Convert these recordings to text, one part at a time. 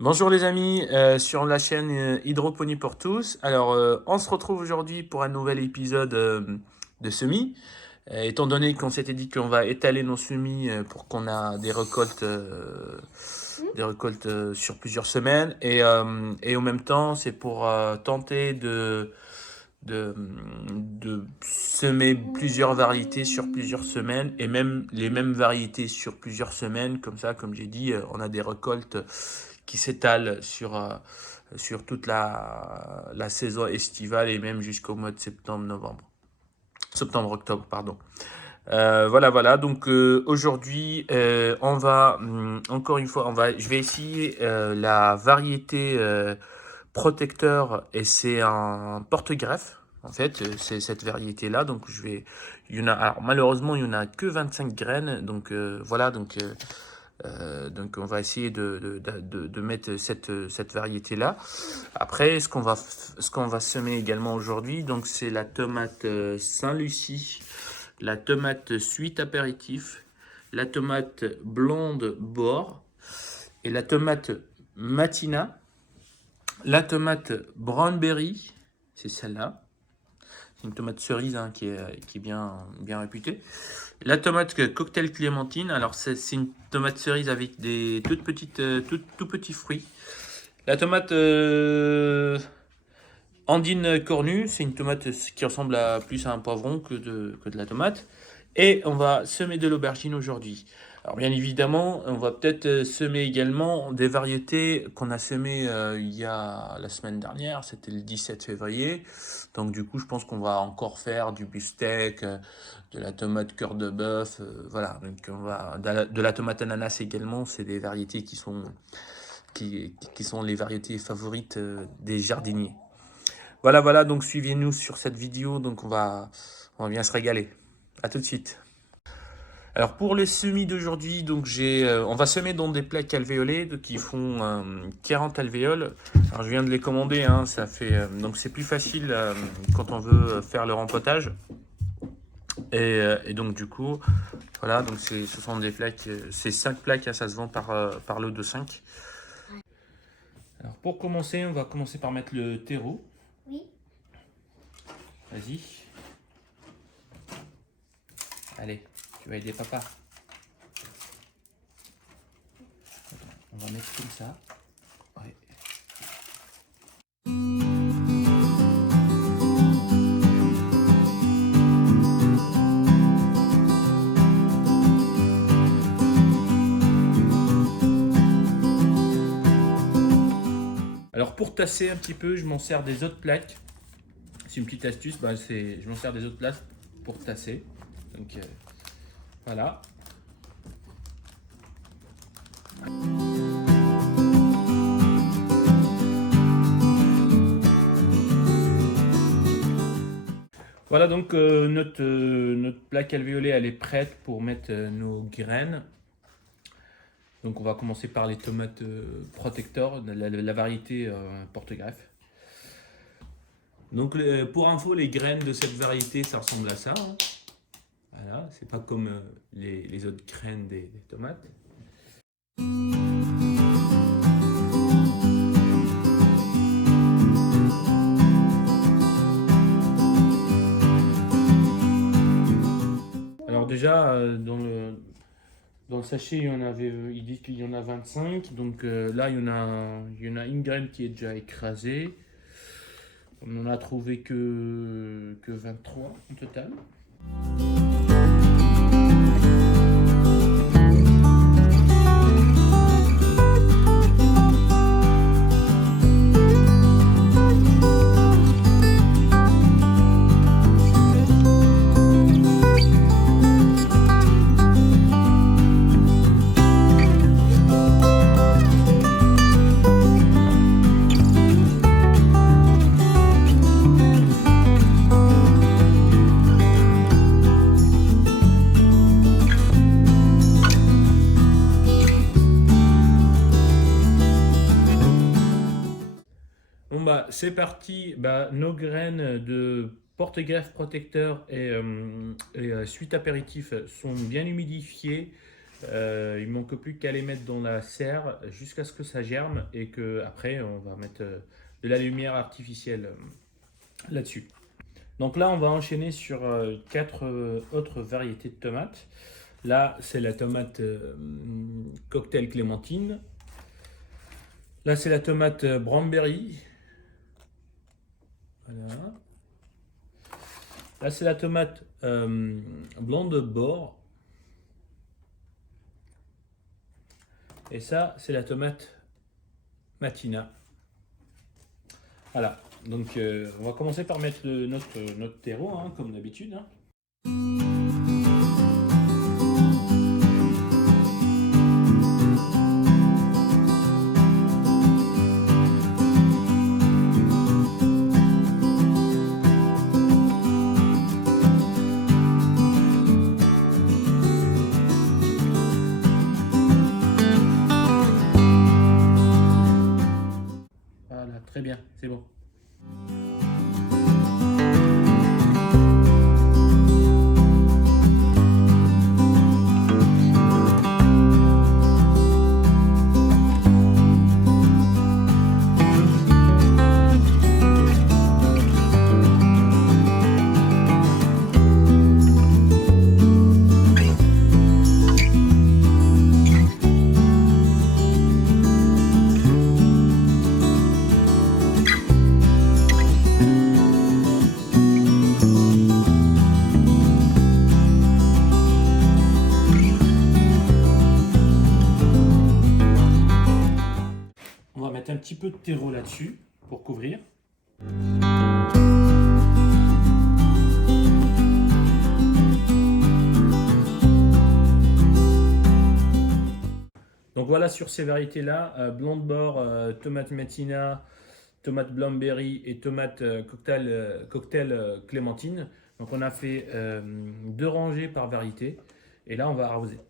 Bonjour les amis, sur la chaîne Hydroponie pour tous. Alors, on se retrouve aujourd'hui pour un nouvel épisode de semis. Étant donné qu'on s'était dit qu'on va étaler nos semis pour qu'on a des récoltes sur plusieurs semaines. Et en même temps, c'est pour tenter de, de semer plusieurs variétés sur plusieurs semaines et même les mêmes variétés sur plusieurs semaines. Comme ça, comme j'ai dit, on a des récoltes qui s'étalent sur toute la saison estivale et même jusqu'au mois de septembre-novembre. Septembre-octobre, pardon. Voilà. Donc aujourd'hui, on va encore une fois, je vais essayer la variété protecteur et c'est un porte-greffe. En fait, c'est cette variété-là. Donc alors malheureusement, il y en a que 25 graines. Donc voilà. Donc on va essayer de mettre cette variété-là. Après, ce qu'on va semer également aujourd'hui, donc c'est la tomate Saint-Lucie, la tomate suite apéritif, la tomate blonde bord et la tomate matina, la tomate brownberry, c'est celle-là. C'est une tomate cerise hein, qui est bien réputée. La tomate cocktail clémentine, alors c'est une tomate cerise avec des toutes petites, tout petits fruits. La tomate andine cornue, c'est une tomate qui ressemble plus à un poivron que de la tomate. Et on va semer de l'aubergine aujourd'hui. Alors bien évidemment, on va peut-être semer également des variétés qu'on a semées il y a la semaine dernière, c'était le 17 février. Donc du coup, je pense qu'on va encore faire du beefsteak, de la tomate cœur de bœuf, voilà. Donc on va de la tomate ananas également, c'est des variétés qui sont les variétés favorites des jardiniers. Voilà, donc suivez-nous sur cette vidéo, donc on va bien se régaler. À tout de suite. Alors pour les semis d'aujourd'hui, donc on va semer dans des plaques alvéolées qui font 40 alvéoles. Alors je viens de les commander, hein, ça fait donc c'est plus facile quand on veut faire le rempotage. Et donc du coup, voilà, donc ce sont des plaques, c'est 5 plaques, hein, ça se vend par lot de 5. Alors pour commencer, on va commencer par mettre le terreau. Oui. Vas-y. Allez, tu vas aider papa. Attends, on va mettre comme ça. Ouais. Alors pour tasser un petit peu, je m'en sers des autres plaques. C'est une petite astuce, je m'en sers des autres plaques pour tasser. Donc voilà. Voilà donc notre plaque alvéolée elle est prête pour mettre nos graines. Donc on va commencer par les tomates protector, la variété porte-greffe. Donc pour info, les graines de cette variété, ça ressemble à ça. Hein. Voilà, c'est pas comme les autres graines des tomates. Alors déjà, dans le sachet, ils disent qu'il y en a 25. Donc là, il y en a une graine qui est déjà écrasée. On n'en a trouvé que 23 au total. Bon bah c'est parti, nos graines de porte-greffe protecteur et suite apéritif sont bien humidifiées. Il ne manque plus qu'à les mettre dans la serre jusqu'à ce que ça germe et que après on va mettre de la lumière artificielle là-dessus. Donc là, on va enchaîner sur quatre autres variétés de tomates. Là, c'est la tomate cocktail clémentine. Là, c'est la tomate Brandberry. Voilà. Là, c'est la tomate blanc de bord. Et ça, c'est la tomate Matina. Voilà. Donc, on va commencer par mettre notre terreau, hein, comme d'habitude. Hein. Voilà, très bien, c'est bon. On va mettre un petit peu de terreau là-dessus pour couvrir. Donc voilà sur ces variétés-là, blanc de bord, tomate Matina, tomate Blueberry et tomate cocktail clémentine. Donc on a fait 2 rangées par variété et là on va arroser.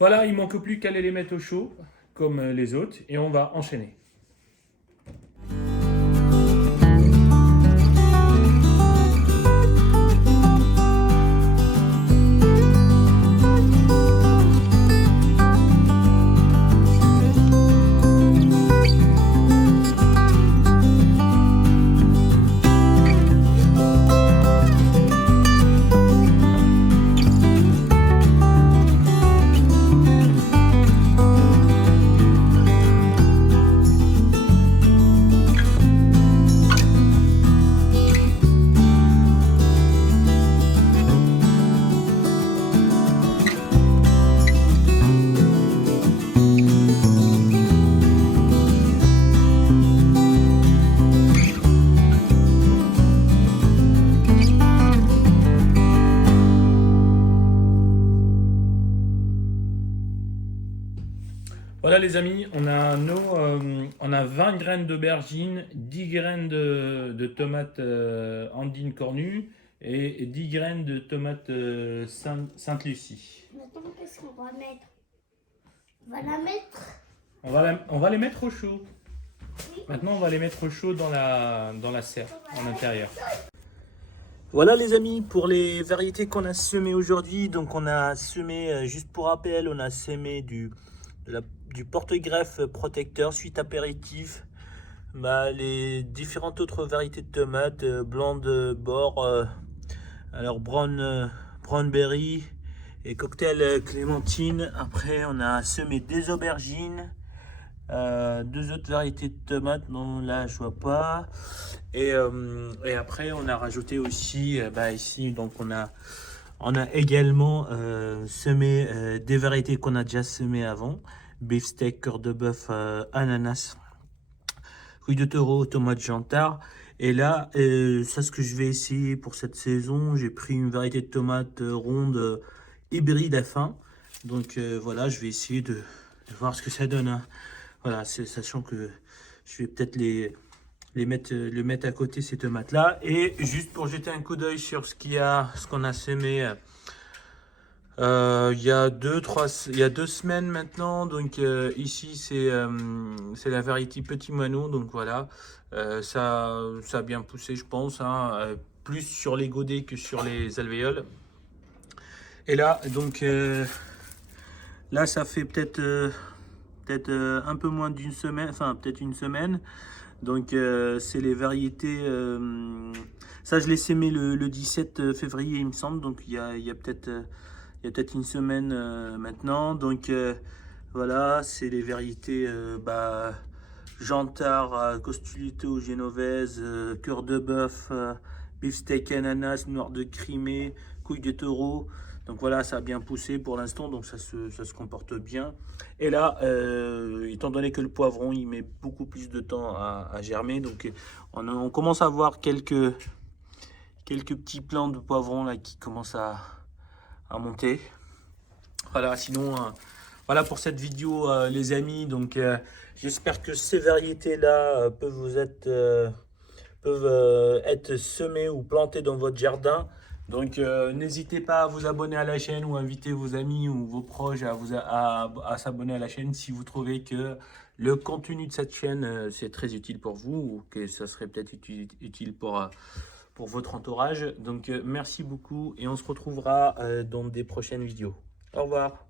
Voilà, il ne manque plus qu'à les mettre au chaud comme les autres et on va enchaîner. Voilà les amis, on a 20 graines d'aubergine, 10 graines de tomates andine cornue et 10 graines de tomates Sainte-Lucie. Maintenant, qu'est-ce qu'on va mettre? On va la mettre. On va les mettre au chaud. Oui. Maintenant, on va les mettre au chaud dans la serre, en intérieur. Voilà les amis, pour les variétés qu'on a semées aujourd'hui, donc on a semé, juste pour rappel, on a semé du porte-greffe protecteur, suite apéritif, les différentes autres variétés de tomates, blanc de bord, alors brownberry et cocktail clémentine. Après on a semé des aubergines, 2 autres variétés de tomates, non là je vois pas, et après on a rajouté aussi ici, donc on a également semé des variétés qu'on a déjà semées avant, beefsteak, cœur de bœuf, ananas, couille de taureau, tomate jantard. Et là, ça ce que je vais essayer pour cette saison, j'ai pris une variété de tomates rondes hybride à fin. Donc voilà, je vais essayer de voir ce que ça donne. Hein. Voilà, sachant que je vais peut-être le mettre à côté ces tomates là, et juste pour jeter un coup d'œil sur ce qu'on a semé Il y a il y a 2 semaines maintenant. Donc ici c'est la variété Petit Moineau. Donc voilà, ça a bien poussé, je pense, hein, plus sur les godets que sur les alvéoles. Et là, donc là, ça fait peut-être un peu moins d'une semaine, enfin peut-être une semaine. Donc c'est les variétés. Ça, je l'ai sémé le 17 février, il me semble. Donc il y a peut-être une semaine maintenant. Donc voilà, c'est les variétés Jantard, Costulito Génovaise, cœur de bœuf, beefsteak ananas, noir de Crimée, couille de taureau. Donc voilà, ça a bien poussé pour l'instant, donc ça se comporte bien. Et là, étant donné que le poivron, il met beaucoup plus de temps à germer, donc on commence à voir quelques petits plants de poivron là qui commencent à monter. Voilà, sinon, voilà pour cette vidéo, les amis. Donc, j'espère que ces variétés-là peuvent être semées ou plantées dans votre jardin. Donc, n'hésitez pas à vous abonner à la chaîne ou inviter vos amis ou vos proches à s'abonner à la chaîne si vous trouvez que le contenu de cette chaîne, c'est très utile pour vous ou que ça serait peut-être utile pour votre entourage. Donc, merci beaucoup et on se retrouvera dans des prochaines vidéos. Au revoir.